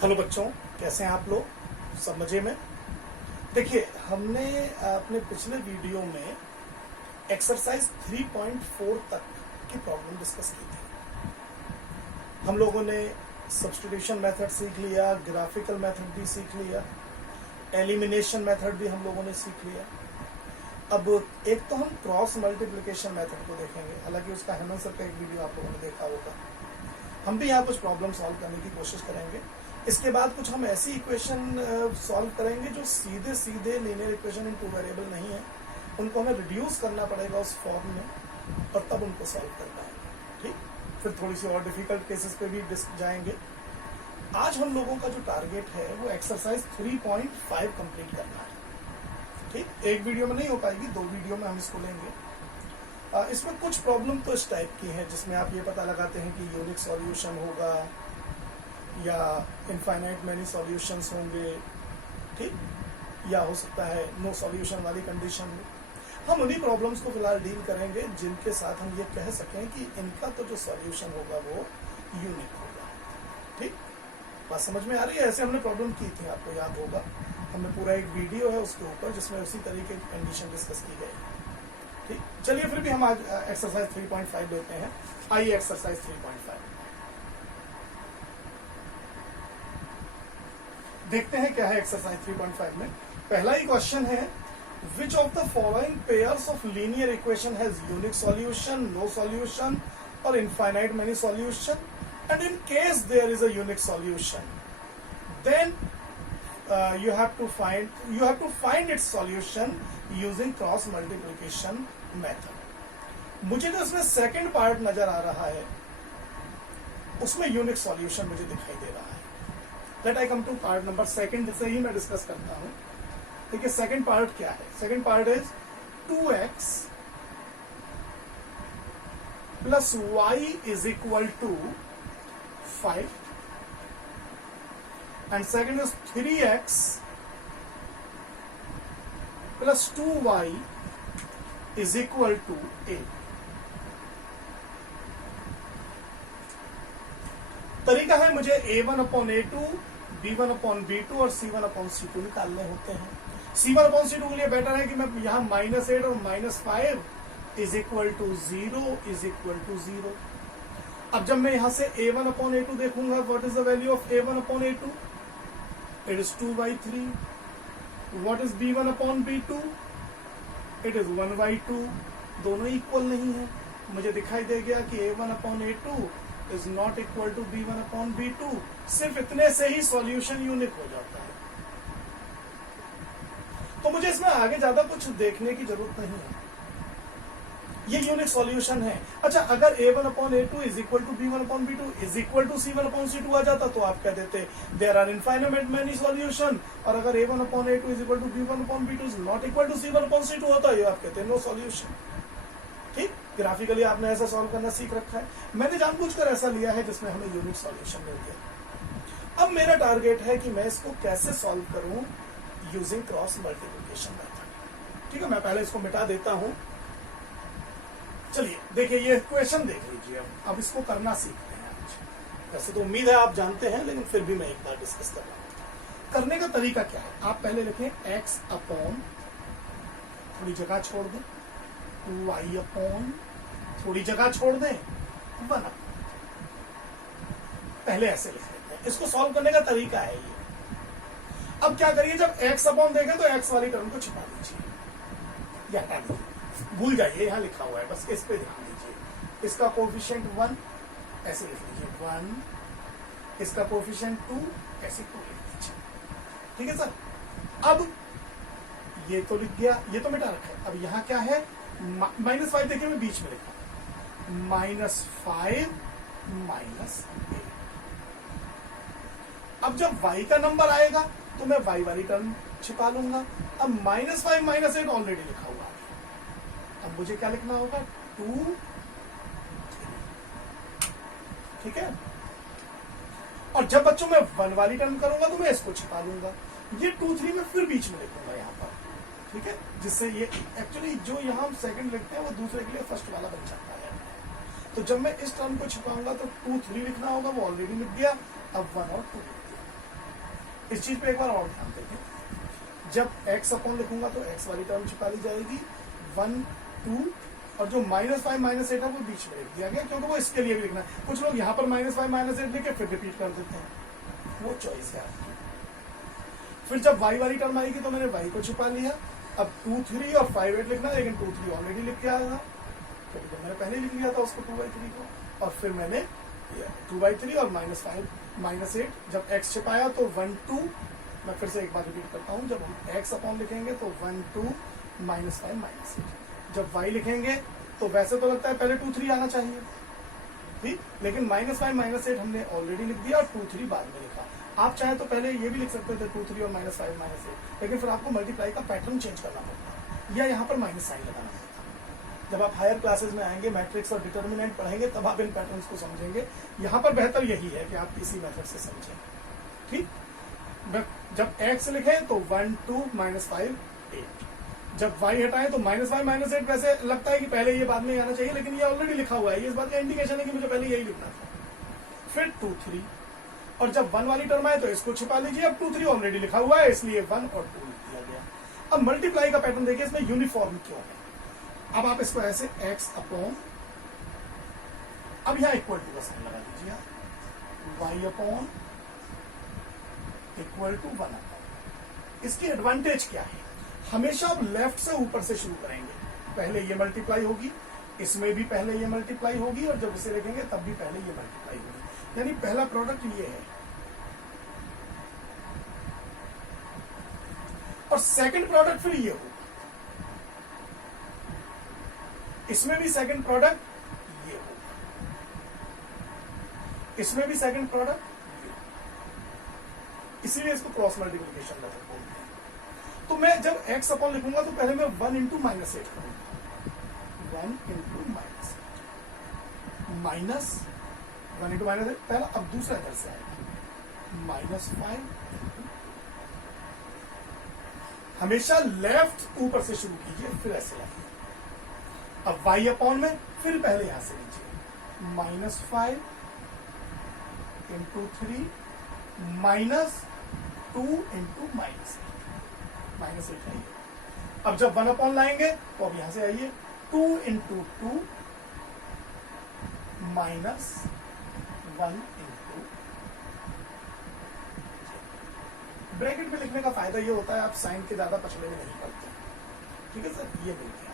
Hello बच्चों, कैसे हैं आप लोग? सब मजे में? देखिए, हमने अपने पिछले वीडियो में एक्सरसाइज 3.4 तक की प्रॉब्लम डिस्कस की थी। हम लोगों ने सब्स्टिट्यूशन मेथड सीख लिया, ग्राफिकल मेथड भी सीख लिया, एलिमिनेशन मेथड भी हम लोगों ने सीख लिया। अब एक तो हम क्रॉस मल्टीप्लिकेशन मेथड को देखेंगे, हालांकि उसका हेमंत सर का एक वीडियो आप लोगों ने देखा होगा। हम भी यहाँ कुछ प्रॉब्लम सॉल्व करने की कोशिश करेंगे। इसके बाद कुछ हम ऐसी इक्वेशन सॉल्व करेंगे जो सीधे सीधे linear equation in two variable नहीं है, उनको हमें रिड्यूस करना पड़ेगा उस फॉर्म में और तब उनको सॉल्व कर पाएंगे। ठीक, फिर थोड़ी सी और डिफिकल्ट केसेस पे भी जाएंगे। आज हम लोगों का जो टारगेट है वो एक्सरसाइज 3.5 कंप्लीट करना है। ठीक, एक वीडियो में नहीं हो पाएगी, 2 वीडियो में हम इसको लेंगे। इसमें कुछ प्रॉब्लम तो इस टाइप की है जिसमें आप ये पता लगाते हैं कि यूनिक सॉल्यूशन होगा या इनफाइनाइट मैनी सॉल्यूशंस होंगे, ठीक, या हो सकता है नो सॉल्यूशन वाली कंडीशन में। हम उन्हीं प्रॉब्लम्स को फिलहाल डील करेंगे जिनके साथ हम ये कह सकें कि इनका तो जो सॉल्यूशन होगा वो यूनिक होगा। ठीक, बात समझ में आ रही है? ऐसे हमने प्रॉब्लम की थी, आपको याद होगा। हमने पूरा एक वीडियो है उसके ऊपर जिसमें उसी तरीके की कंडीशन डिस्कस की गई। ठीक, चलिए फिर भी हम आज एक्सरसाइज 3.5 लेते हैं। आइए एक्सरसाइज 3.5 देखते हैं क्या है एक्सरसाइज 3.5 में। पहला ही क्वेश्चन है, which of the following pairs of linear equation has unique solution, no solution और infinite many solution, and in case there is a unique solution then you have to find its solution using cross multiplication method। मुझे जो इसमें second part नजर आ रहा है उसमें unique solution मुझे दिखाई दे रहा है। Let I come to part number second, जिसे ही मैं डिस्कस करता हूं। देखिए, सेकंड पार्ट क्या है? Second part is 2x plus y is equal to 5 and second is 3x plus 2y is equal to 8। तरीका है मुझे a1 upon a2, b1 upon b2 और c1 अपॉन c2 निकालने होते हैं। c1 अपॉन c2 के लिए बेटर है कि मैं यहां -8 और -5 is equal to 0 is equal to 0। अब जब मैं यहां से a1 अपॉन a2 देखूंगा, what is the value of a1 upon a2? It is 2/3. What is b1 upon b2? It is 1/2। दोनों इक्वल नहीं है। मुझे दिखाई दे गया कि a1 upon a2 is not equal to b1 upon b2। सिर्फ इतने से ही सॉल्यूशन यूनिक हो जाता है। तो मुझे इसमें आगे ज्यादा कुछ देखने की जरूरत नहीं है, ये यूनिक सॉल्यूशन है। अच्छा, अगर a1 upon a2 is equal to b1 upon b2 is equal to c1 upon c2 आ जाता तो आप कह देते there are infinite many solution, और अगर a1 upon a2 is equal to b1 upon b2 is not equal to c1 upon c2 होता है, आप कहते हैं नो सॉल्यूशन। ठीक, ग्राफिकली आपने ऐसा सॉल्व करना सीख रखा है। मैंने जानबूझकर ऐसा लिया है जिसमें हमें यूनिक सॉल्यूशन मिल गया। अब मेरा टारगेट है कि मैं इसको कैसे सॉल्व करूं यूजिंग क्रॉस मल्टीप्लिकेशन मेथड। ठीक है, मैं पहले इसको मिटा देता हूं। चलिए देखिए, ये इक्वेशन देख लीजिए। अब इसको करना सीखते हैं आज। वैसे तो उम्मीद है आप जानते हैं, लेकिन फिर भी मैं एक बार डिस्कस कर रहा हूं। करने का तरीका क्या है? आप पहले लिखें x अपॉन, थोड़ी जगह छोड़ दें, y अपॉन, थोड़ी जगह छोड़ दें, 1। पहले ऐसे लिख लेते हैं। इसको सॉल्व करने का तरीका है ये। अब क्या करिए, जब x अपॉन देखें तो x वाली टर्म को छिपा दीजिए या हटा दीजिए, भूल जाइए, यहां लिखा हुआ है, बस इस पे ध्यान दीजिए। इसका कोफिशिएंट 1 ऐसे लिख लीजिए 1, इसका कोफिशिएंट 2 ऐसे 2 लिख लीजिए। ठीक है सर। अब ये तो लिख गया, ये तो मिटा रखा है। अब यहां क्या है? -5 देखिए, मैं बीच में लिखा -5 -8। अब जब y का नंबर आएगा तो मैं y वाली टर्म छिपा लूंगा। अब -5 -8 ऑलरेडी लिखा हुआ है। अब मुझे क्या लिखना होगा? 2 3। ठीक है। और जब बच्चों मैं 1 वाली टर्म करूंगा तो मैं इसको छिपा लूंगा। ये 2 3 में फिर बीच में लिखूंगा यहां पर। ठीक है, जिससे ये एक्चुअली जो यहां हम सेकंड लिखते हैं वो दूसरे के लिए फर्स्ट वाला बन जाता है। तो जब मैं इस टर्म को छिपाऊंगा तो 2 3 लिखना होगा, वो ऑलरेडी लिख दिया। अब 1 और 2 लिख दिया। इस चीज पे एक बार और ध्यान देंगे। जब x अपॉन लिखूंगा तो x वाली टर्म छिपा ली जाएगी, 1 2, और जो -5 -8 है वो बीच में लिख दिया गया क्योंकि वो इसके लिए भी लिखना है। कुछ लोग यहाँ पर -5 -8 लिखे फिर रिपीट कर देते हैं, वो चॉइस है आपकी। फिर जब y वाली टर्म आएगी तो मैंने y को छिपा लिया। अब 2 3 और 5 8 लिखना है, लेकिन 2 3 ऑलरेडी लिख के आया था क्योंकि तो मैंने पहले लिख लिया था उसको 2/3 को, और फिर मैंने 2/3 और -5 -8 जब x छिपाया तो 1 2। मैं फिर से एक बार रिपीट करता हूँ, जब हम x अपॉन लिखेंगे तो 1 2 -5 -8। जब y लिखेंगे तो वैसे तो लगता है पहले 2 3 आना चाहिए, ठीक, लेकिन -5 -8 हमने ऑलरेडी लिख दिया और 2 3 बाद में लिखा। आप चाहे तो पहले ये भी लिख सकते थे 2 3 और -5 -8, लेकिन फिर आपको मल्टीप्लाई का पैटर्न चेंज करना पड़ता, या यहाँ पर माइनस साइन लगाना पड़ता। जब आप हायर क्लासेस में आएंगे, मैट्रिक्स और डिटर्मिनेंट पढ़ेंगे, तब आप इन पैटर्न्स को समझेंगे। यहाँ पर बेहतर यही है कि आप इसी मेथड से समझें, ठीक। जब x लिखें तो 1 2 -5 8, जब y हटाएं तो -5 -8। वैसे लगता है कि पहले ये बाद में आना चाहिए, लेकिन ये ऑलरेडी लिखा हुआ है, ये इस बात का इंडिकेशन है कि मुझे पहले यही लिखना था। फिर 2 3, और जब 1 वाली टर्म आए तो इसको छिपा लीजिए। अब 2 3 ऑलरेडी लिखा हुआ है, इसलिए 1 और 2 लिख दिया गया। अब मल्टीप्लाई का पैटर्न देखिए, इसमें यूनिफॉर्म क्यों है। अब आप इसको ऐसे x अपॉन, अब यहां इक्वल टू का साइन लगा दीजिए, y upon equal to 1 upon. इसकी एडवांटेज क्या है, हमेशा आप लेफ्ट से ऊपर से शुरू करेंगे। पहले ये मल्टीप्लाई होगी, इसमें भी पहले ये मल्टीप्लाई होगी, और जब इसे लिखेंगे तब भी पहले ये मल्टीप्लाई होगी, यानी पहला प्रोडक्ट ये है। और सेकंड प्रोडक्ट फिर ये होगा, इसमें भी सेकंड प्रोडक्ट ये होगा, इसमें भी सेकंड प्रोडक्ट ये होगा, इसीलिए इसको क्रॉस मल्टीप्लिकेशन मेथड बोलते हैं। तो मैं जब x अपॉन लिखूंगा तो पहले मैं 1 इंटू -8 करूंगा, 1 इंटू -8 माइनस 1 इंटू -8 पहला। अब दूसरा इधर से आएगा -5। हमेशा लेफ्ट ऊपर से शुरू कीजिए, फिर ऐसे आइए। अब y अपॉन में फिर पहले यहां से लीजिए, -5 इंटू 3 -2 इंटू -8 आइए। अब जब 1 अपॉन लाएंगे तो अब यहां से आइए, 2 इंटू 2 माइनस 1 इंटू। ब्रैकेट में लिखने का फायदा ये होता है, आप साइन के ज्यादा पछले में नहीं पड़ते, ठीक है सर। ये मिल गया,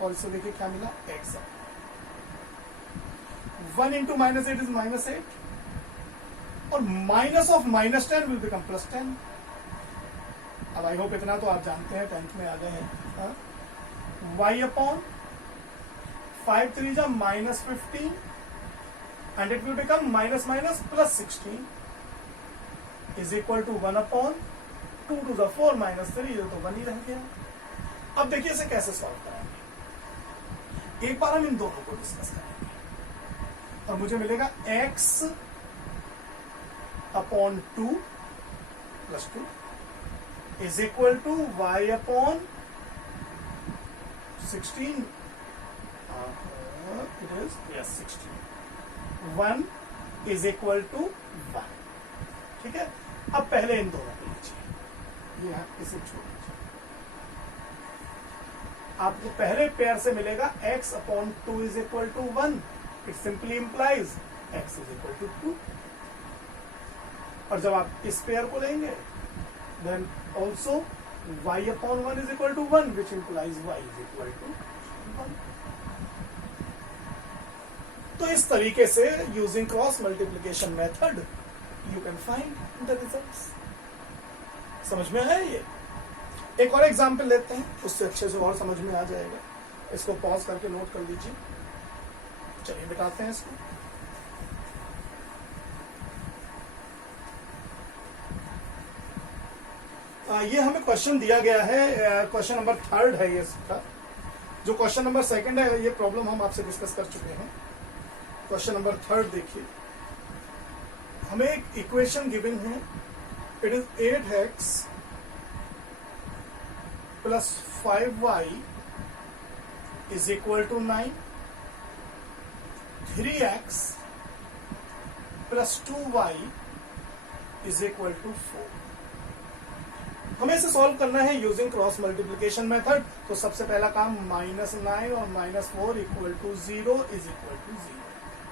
और इससे देखिए क्या मिला, x 1 इंटू -8 इज -8, और माइनस ऑफ -10 विल बिकम +10। अब आई होप इतना तो आप जानते हैं, 10th में आ गए हैं। y अपॉन 5 3 जा -15, and it will become -+16 is equal to 1 upon 2 to the 4 -3, ये तो 1 ही रह गया। अब देखिए इसे कैसे सॉल्व कराएंगे, एक बार हम इन दोनों को डिस्कस करेंगे, और मुझे मिलेगा x upon 2 + 2 is equal to y upon 16, it is, yes, 16, 1 is equal to 1, ठीक है। अब पहले इन दोनों को लीजिए, ये इसे छोड़ दीजिए। आपको पहले पेयर से मिलेगा x upon 2 is equal to 1, it simply implies x is equal to 2, और जब आप इस पेयर को लेंगे then also y upon 1 is equal to 1, which implies y is equal to 1. तो इस तरीके से using cross multiplication method you can find the results. समझ में आया ये? एक और एग्जाम्पल लेते हैं, उससे अच्छे से और समझ में आ जाएगा। इसको पॉज करके नोट कर लीजिए। चलिए मिटाते हैं इसको। ये हमें क्वेश्चन दिया गया है, क्वेश्चन नंबर 3 है ये इसका। जो क्वेश्चन नंबर 2 है, ये प्रॉब्लम हम आपसे डिस्कस कर चुके हैं। क्वेश्चन नंबर 3 देखिए, हमें एक इक्वेशन गिवन है, it is 8x plus 5y is equal to 9, 3x plus 2y is equal to 4। हमें इसे सॉल्व करना है यूजिंग क्रॉस मल्टीप्लीकेशन मेथड। तो सबसे पहला काम -9 और -4 equal to 0 is equal to 0।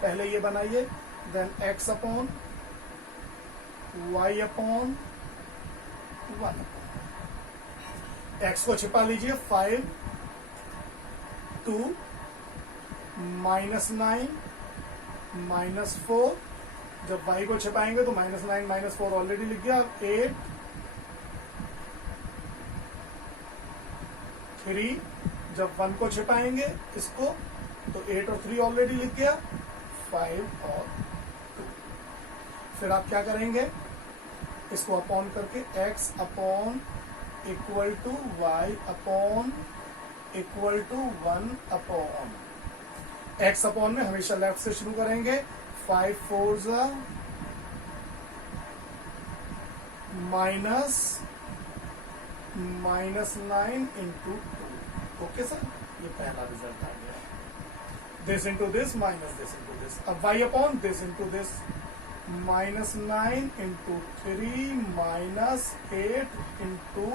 पहले ये बनाइए, then x upon y upon 1। x को छिपा लीजिए, 5 2 -9 -4। जब y को छिपाएंगे तो -9 -4 ऑलरेडी लिख गया, 8 3। जब 1 को छिपाएंगे इसको तो 8 और 3 ऑलरेडी लिख गया, 5 और 2। फिर आप क्या करेंगे, इसको अपॉन करके x upon equal to y upon equal to 1 upon. x upon में हमेशा लेफ्ट से शुरू करेंगे, 5 4 -9 इंटू 2। ओके सर, ये पहला रिजल्ट आ गया। This into this minus this into this. अब y upon this into this, -9 into 3 -8 into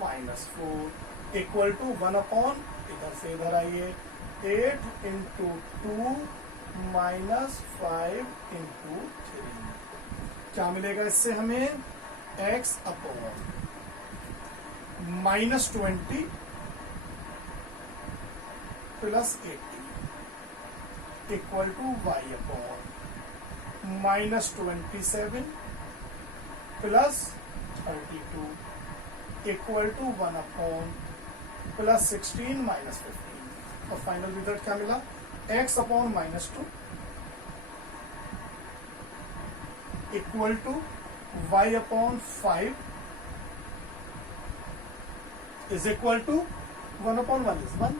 -4 equal to 1 upon, इधर से इधर आइए, 8 इंटू 2 -5 इंटू 3। क्या मिलेगा इससे हमें, x upon -20 plus 80 equal to y upon -27 plus 32 equal to 1 upon plus 16 -15। और फाइनल रिजल्ट क्या मिला, x upon -2 equal to y upon 5 is equal to 1 upon 1 is 1।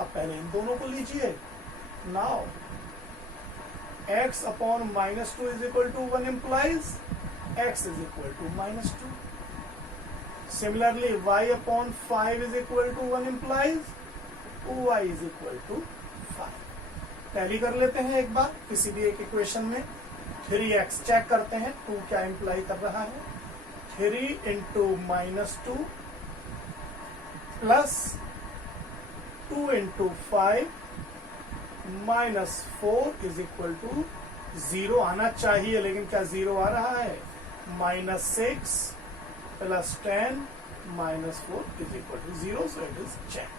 अब पहले इन दोनों को लीजिए, now x upon -2 is equal to 1 implies x is equal to -2। Similarly y upon 5 is equal to 1 implies y is equal to 5। Tally कर लेते हैं एक बार किसी भी एक इक्वेशन में। 3x चेक करते हैं, 2 क्या इंप्लाई कर रहा है, 3 into -2 plus 2 into 5 -4 is equal to 0 आना चाहिए, लेकिन क्या 0 आ रहा है, -6 plus 10 -4 is equal to 0। So it is check.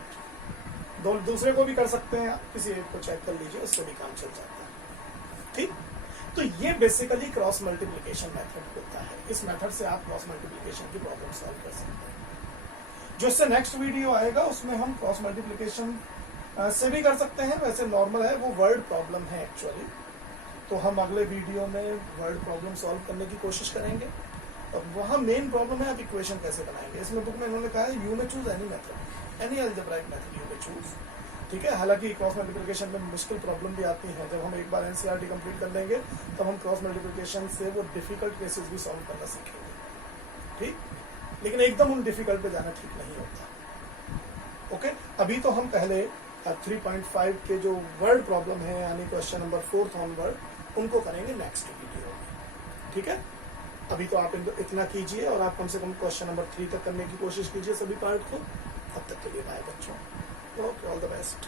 दूसरे को भी कर सकते हैं, आप किसी एक को चेक कर लीजिए, उससे भी काम चल जाता है। ठीक, तो ये बेसिकली क्रॉस मल्टीप्लिकेशन मेथड होता है। इस मेथड से आप क्रॉस मल्टीप्लिकेशन की प्रॉब्लम सॉल्व कर सकते हैं। जो इससे नेक्स्ट वीडियो आएगा उसमें हम क्रॉस मल्टीप्लिकेशन से भी कर सकते हैं। वैसे नॉर्मल है, वो वर्ड प्रॉब्लम है एक्चुअली। तो हम अगले वीडियो में वर्ड प्रॉब्लम सॉल्व करने की कोशिश करेंगे। और वहाँ मेन प्रॉब्लम है आप इक्वेशन कैसे बनाएंगे। इसमें बुक में इन्होंने कहा है यू में choose any method, any algebraic method you में चूज। ठीक है, हालांकि क्रॉस मल्टीप्लिकेशन में मुश्किल प्रॉब्लम भी आती है। जब हम एक बार एनसीईआरटी कंप्लीट कर लेंगे तब हम क्रॉस मल्टीप्लिकेशन से वो डिफिकल्ट केसेस भी सॉल्व करना सीखेंगे। ठीक, लेकिन एकदम उन डिफिकल्ट पे जाना ठीक नहीं होता। ओके, अभी तो हम पहले 3.5 के जो वर्ड प्रॉब्लम है, यानी क्वेश्चन नंबर 4 ऑन वर्ड, उनको करेंगे नेक्स्ट वीडियो में। ठीक है, अभी तो आप इतना कीजिए और आप कम से कम क्वेश्चन नंबर 3 तक करने की कोशिश कीजिए सभी पार्ट को। अब तक के लिए बाय बच्चों, ओके, ऑल द बेस्ट।